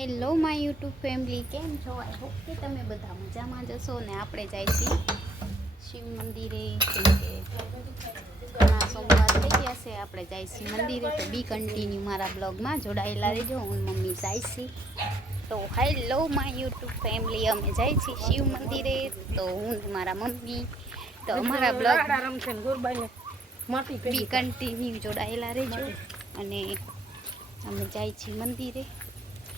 Hello my YouTube family, કેમ છો? I hope કે તમે બધા મજામાં જશો. ને આપણે જઈશું શિવ મંદિરે, કેમ કે ઘણા સોમવાર થઈ ગયા છે. આપણે જઈશું મંદિરે, તો બી કન્ટિન્યુ મારા બ્લોગમાં જોડાયેલા રહેજો. હું મમ્મી જઈશી. તો હેલો માય યુટ્યુબ ફેમિલી, અમે જઈશું શિવ મંદિરે. તો હું મારા મમ્મી, તો અમારા બ્લોગ બી કન્ટિન્યુ જોડાયેલા રહેજો. અને અમે જાય છીએ મંદિરે,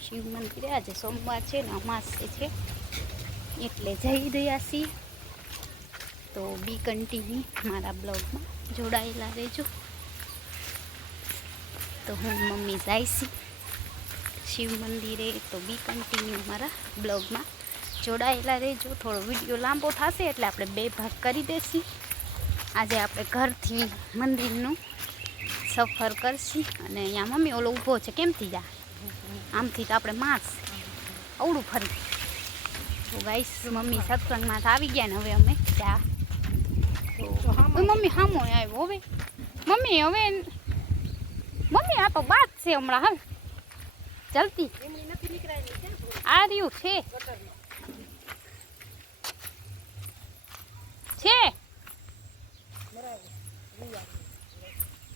શિવ મંદિરે. આજે સોમવાર છે ને અમાસે છે, એટલે જઈ રહ્યા છીએ. તો બી કન્ટિન્યુ મારા બ્લોગમાં જોડાયેલા રહેજો. તો હું મમ્મી જઈશી શિવ મંદિરે, તો બી કન્ટિન્યુ મારા બ્લોગમાં જોડાયેલા રહેજો. થોડો વિડીયો લાંબો થશે એટલે આપણે બે ભાગ કરી દઈશું. આજે આપણે ઘરથી મંદિરનું સફર કરશી. અને અહીંયા મમ્મી ઓલો ઊભો છે, કેમથી જા? આમથી તો આપણે માસ અવડું ફરી. તો ગાઈસ, મમ્મી સત્સંગમાં આવી ગયા ને હવે અમે ચા. તો મમ્મી હામો આવ્યો હવે. મમ્મી હવે મમ્મી આ તો બાદ છે હમણાં. હાલ જલ્દી આ રહ્યું છે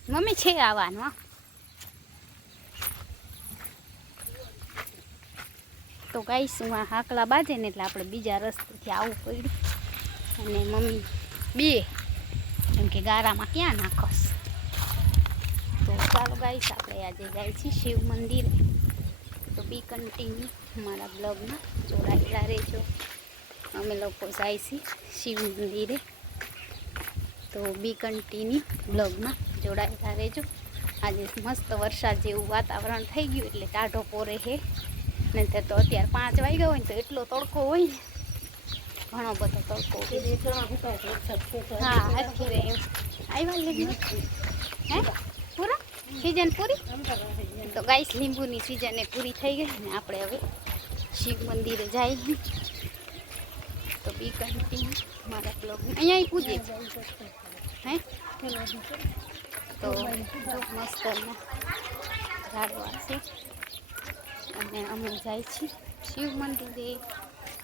મમ્મી છે આવવાનું. તો ગાઈસ, હું આ હાકલા બાજે ને એટલે આપણે બીજા રસ્તેથી આવવું પડ્યું. અને મમ્મી બે કેમ કે ગારામાં ક્યાં નાખસ. તો ચાલો ગાઈસ, આપણે આજે જાય છીએ શિવ મંદિરે. તો બી કન્ટિન્યુ મારા બ્લોગમાં જોડાયેલા રહેજો. અમે લોકો જાય છીએ શિવ મંદિરે, તો બી કન્ટિન્યુ બ્લોગમાં જોડાયેલા રહેજો. આજે મસ્ત વરસાદ જેવું વાતાવરણ થઈ ગયું, એટલે ટાઢો પોરે છે. નહીં તો અત્યારે 5 વાગ્યા હોય ને તો એટલો તડકો હોય ને, ઘણો બધો તડકો. હા, અત્યારે આવ્યા લીંબુ હે પૂરા સિઝન પૂરી. તો ગાઈસ, લીંબુની સિઝન એ પૂરી થઈ ગઈ ને આપણે હવે શિવ મંદિરે જઈએ. તો બી કન્ટિન્યુ મારા બ્લોગ અહીંયા પૂજે હે. તો મસ્ત ઝાડવા છે અને અમે જાય છીએ શિવ મંદિરે.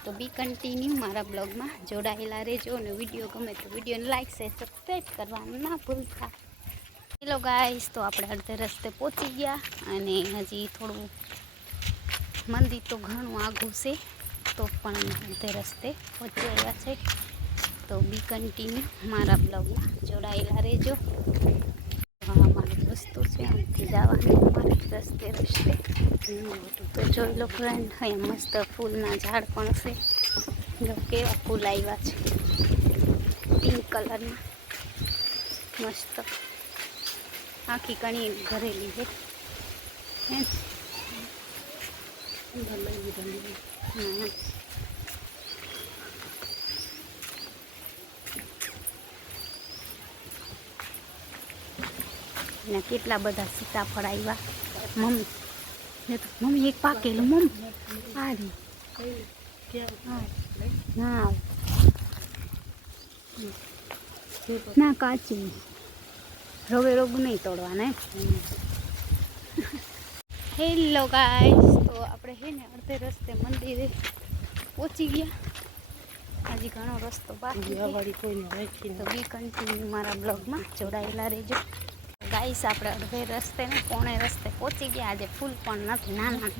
તો બી કન્ટિન્યુ મારા બ્લોગમાં જોડાયેલા રહેજો. અને વિડીયો ગમે તો વિડીયોને લાઈક શેર સબસ્ક્રાઈબ કરવાનું ના ભૂલતા. હેલો ગાઈસ, તો આપણે અડધે રસ્તે પહોંચી ગયા. અને હજી થોડું મંદિર તો ઘણું આઘું છે, તો પણ અડધે રસ્તે પહોંચી ગયા છે. તો બી કન્ટિન્યુ મારા બ્લોગમાં જોડાયેલા રહેજો. અમારી વસ્તુ છે, આમથી જવાની અમારે રસ્તે તો જોઈ લો ફ્રેન્ડ, અહીંયા મસ્ત ફૂલના ઝાડ પણ છે. જો કેવા ફૂલ આવ્યા છે, પિંક કલરમાં મસ્ત. આખી કણી ભરેલી છે. ને કેટલા બધા સીતાફળ આવ્યા. મમ્મી એક પાકેલું મમ્મી આ ના ના કાચી રવે રોગ નહીં તોડવાના. હેલો ગાઈસ, તો આપણે છે ને અડધે રસ્તે મંદિરે પહોંચી ગયા. હજી ઘણો રસ્તો બાકી. તો બી કન્ટિન્યુ મારા બ્લોગમાં જોડાયેલા રહેજો. ગાઈસ, આપણે અડધે રસ્તે ને પોણે રસ્તે પહોંચી ગયા. આજે ફૂલ પણ નથી, નાના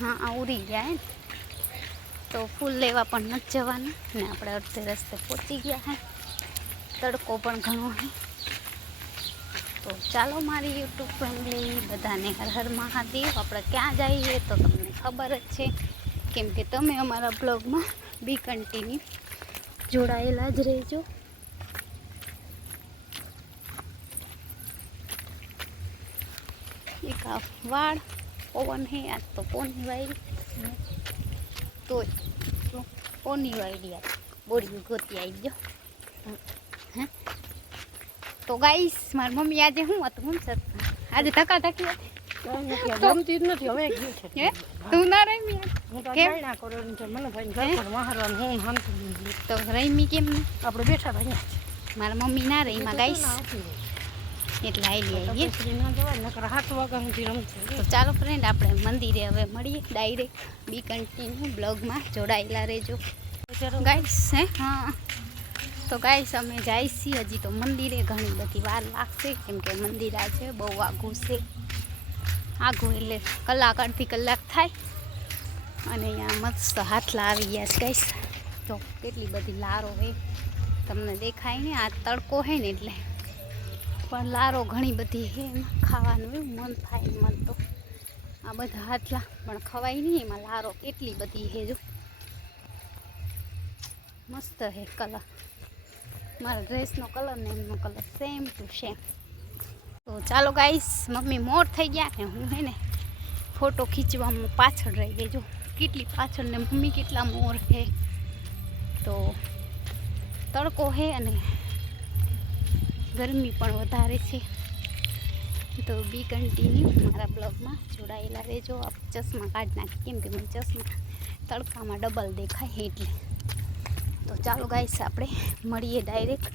હા ઉડી ગયા હે. તો ફૂલ લેવા પણ નથી જવાનું ને આપણે અડધે રસ્તે પહોંચી ગયા હે. તડકો પણ ઘણો હે. તો ચાલો મારી યુટ્યુબ ફેમિલી, બધાને હર હર મહાદેવ. આપણે ક્યાં જઈએ તો તમને ખબર જ છે, કેમ કે તમે અમારા બ્લોગમાં બી કન્ટિન્યુ જોડાયેલા જ રહેજો. એક આ વાળ પવન હે, આજ તો પોની વાયરી તો પોની વાયરી આ બોરિયું ગોતી આવી ગયો. હે તો ગાઈસ, મારી મમ્મી આજે શું હતું? હું સત આજે ધક્કાધક્કી હતી. ગમતી જ નથી હવે. હે તું ના રમી? તો રમી કેમ નહીં? આપણે બેઠા હતા. મારા મમ્મી ના રહીમાં ગાઈસ. એટલે આવીએ આવીએ. ના જવાય નકર 7 વાગ્યા સુધી રમશે. તો ચાલો ફ્રેન્ડ, આપણે મંદિરે હવે મળીએ ડાયરેક્ટ. બી કન્ટિન્યુ બ્લોગમાં જોડાયેલા રહેજો ગાઈસ. હા, તો ગાઈસ અમે જાય છીએ હજી તો મંદિરે. ઘણી બધી વાર લાગશે કેમ કે મંદિર આજે બહુ આઘું છે. આઘું એટલે કલાક અડધી કલાક થાય. અને અહીંયા મસ્ત હાથલા આવી ગયા છે ગાઈસ. તો કેટલી બધી લારો હે, તમને દેખાય ને, આ તડકો હે ને એટલે. પણ લારો ઘણી બધી હે, એમાં ખાવાનું એવું મન થાય. મન તો આ બધા હાથલા પણ ખવાય નહીં, એમાં લારો કેટલી બધી હે. જો મસ્ત હે કલર, મારા ડ્રેસનો કલર ને એમનો કલર સેમ ટુ સેમ. તો ચાલો ગાઈસ, મમ્મી મોર થઈ ગયા ને હું હે ને ફોટો ખીચવામાં પાછળ રહી ગઈ. જો કેટલી પાછળ ને મમ્મી કેટલા મોર હે. તો તડકો હે અને ગરમી પણ વધારે છે. તો બી કન્ટિન્યુ મારા બ્લોગમાં જોડાયેલા રહેજો. ચશ્મા કાઢી નાખી કેમ કે મને ચશ્મા તડકામાં ડબલ દેખાય એટલે. તો ચાલો ગાઈસ, આપણે મળીએ ડાયરેક્ટ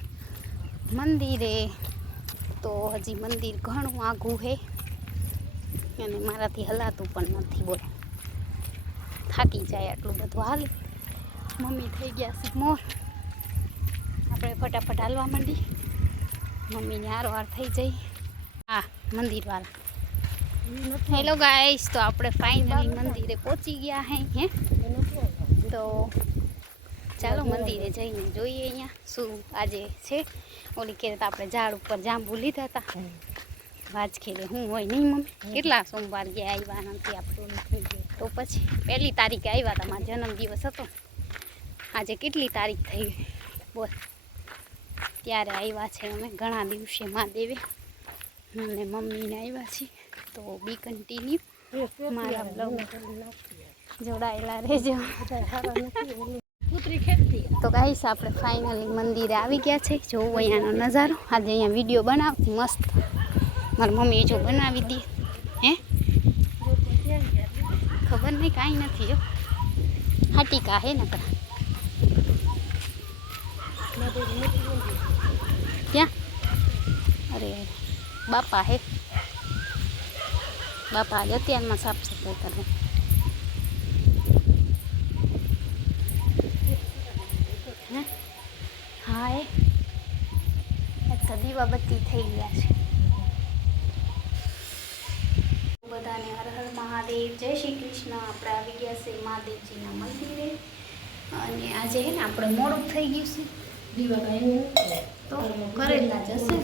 મંદિરે. તો હજી મંદિર ઘણું આઘું છે અને મારાથી હલાતું પણ નથી. બોલો, થાકી જાય આટલું બધું હાલે. મમ્મી થઈ ગયા છે મોર, આપણે ફટાફટ હાલવા માંડી. મમ્મીને હારવાર થઈ જાય. હા, મંદિરવાળા. હેલો ગાઈસ, તો આપણે ફાઇનલી મંદિરે પહોંચી ગયા હે. તો ચાલો મંદિરે જઈને જોઈએ અહીંયા શું આજે છે. ઓલી ખેરે તો આપણે ઝાડ ઉપર જાંબુ લીધા હતા. વાજખેરે હું હોય નહીં મમ્મી, કેટલા સોમવાર ગયા આવ્યા નથી આપણે. તો પછી 1 તારીખે આવ્યા હતા, મારો જન્મદિવસ હતો. આજે કેટલી તારીખ થઈ બોલ, ત્યારે આવ્યા છે અમે. ઘણા દિવસે મહાદેવે અને મમ્મીને આવ્યા છીએ. તો બી કન્ટિન્યુ મારા બ્લોગ જોડાયેલા રહેજો. તો ગાઈસ, આપણે ફાઇનલી મંદિરે આવી ગયા છે. જોવું અહીંયાનો નજારો. આજે અહીંયા વિડીયો બનાવતી મસ્ત મારી મમ્મીએ જો બનાવી દી. હે ખબર નહીં, કાંઈ નથી. જો હાટીકા હે નકરા. ક્યાં? અરે બાપા હે, બાપા આજે અત્યારમાં સાફ સફાઈ કરે. હા, એ અચ્છા, દીવાબત્તી થઈ ગયા છે. બધાને હર હર મહાદેવ, જય શ્રી કૃષ્ણ. આપણે આવી ગયા છે મહાદેવજીના મંદિરે. અને આજે હે ને આપણે મોડું થઈ ગયું છે. તો કરેલા જ હશે.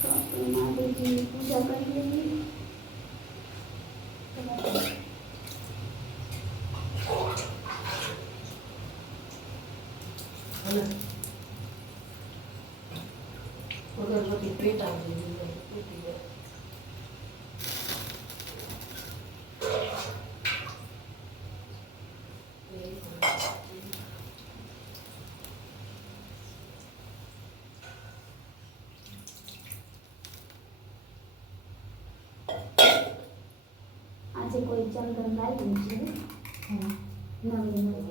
તો આપણે મહાદેવજીની પૂજા કરી લઈએ. આજે કોઈ ચંદન લાવ્યું છે નવી છે.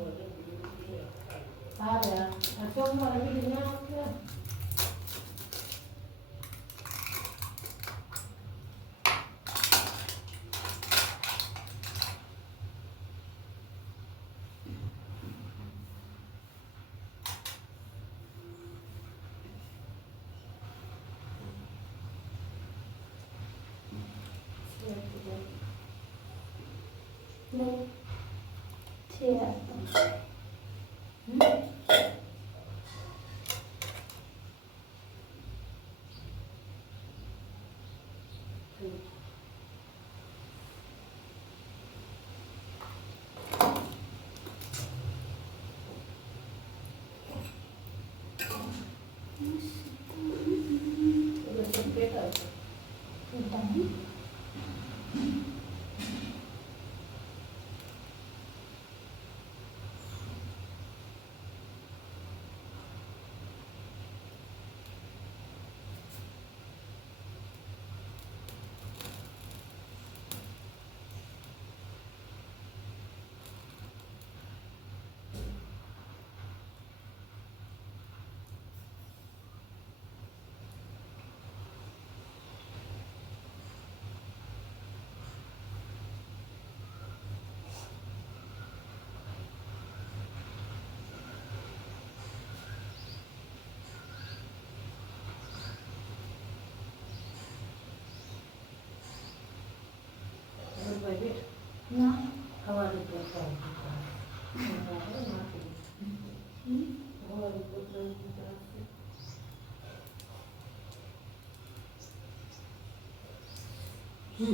બે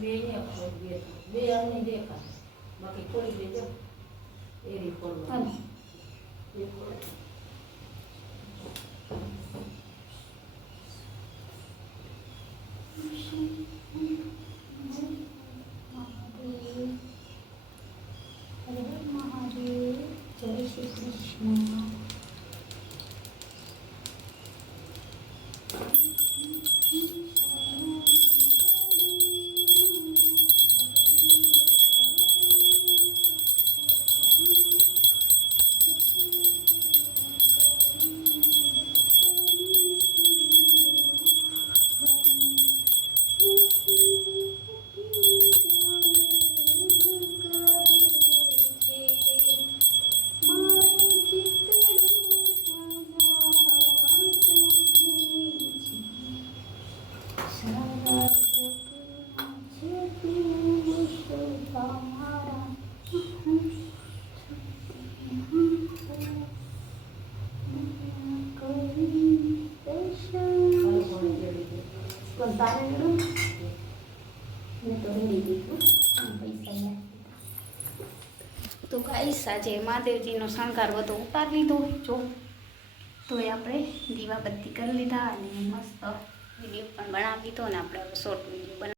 ને બે અમને દેખા બાકી થોડી દેજો એરી ફોડવા જય શ્રી કૃષ્ણ. તો ગાઈસ આજે મહાદેવજીનો શણગાર બધો ઉતારી લીધો જો તો એ આપણે દીવાબત્તી કરી લીધા અને મસ્ત વિડીયો પણ બનાવી લીધો અને આપણે શોર્ટ વિડીયો